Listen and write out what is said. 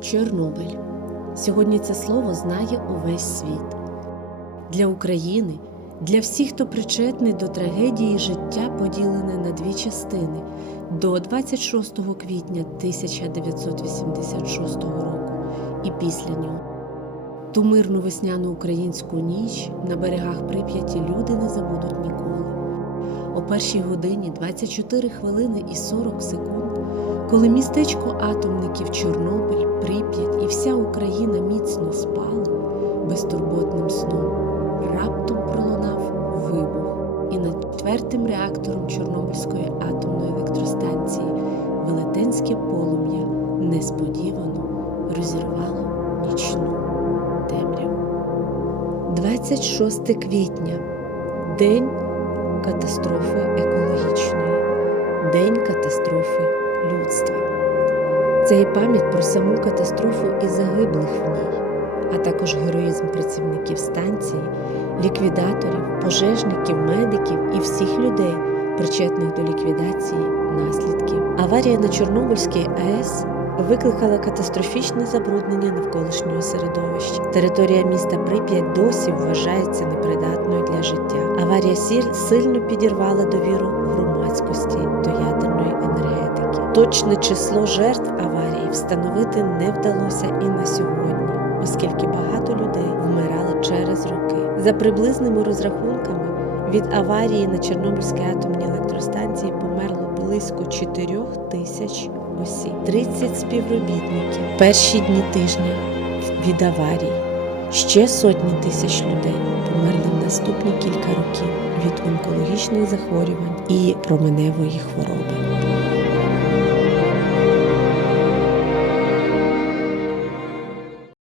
Чорнобиль. Сьогодні це слово знає увесь світ. Для України, для всіх, хто причетний до трагедії життя, поділене на дві частини до 26 квітня 1986 року і після нього. Ту мирну весняну українську ніч на берегах Прип'яті люди не забудуть ніколи. О першій годині 24 хвилини і 40 секунд, коли містечко атомників Чорнобиль, Прип'ять і вся Україна міцно спали безтурботним сном, раптом пролунав вибух, і над четвертим реактором Чорнобильської атомної електростанції велетенське полум'я несподівано розірвало нічну темряву. 26 квітня День катастрофи екологічної, День катастрофи. Це і пам'ять про саму катастрофу і загиблих в ній, а також героїзм працівників станції, ліквідаторів, пожежників, медиків і всіх людей, причетних до ліквідації наслідків. Аварія на Чорнобильській АЕС викликала катастрофічне забруднення навколишнього середовища. Територія міста Прип'ять досі вважається непридатною для життя. Аварія сіль сильно підірвала довіру громадськості до енергетики. Точне число жертв аварії встановити не вдалося і на сьогодні, оскільки багато людей вмирали через роки. За приблизними розрахунками, від аварії на Чорнобильській атомній електростанції померло близько 4 тисяч осіб, 30 співробітників. Перші дні тижня від аварії. Ще сотні тисяч людей померли в наступні кілька років від онкологічних захворювань і променевої хвороби.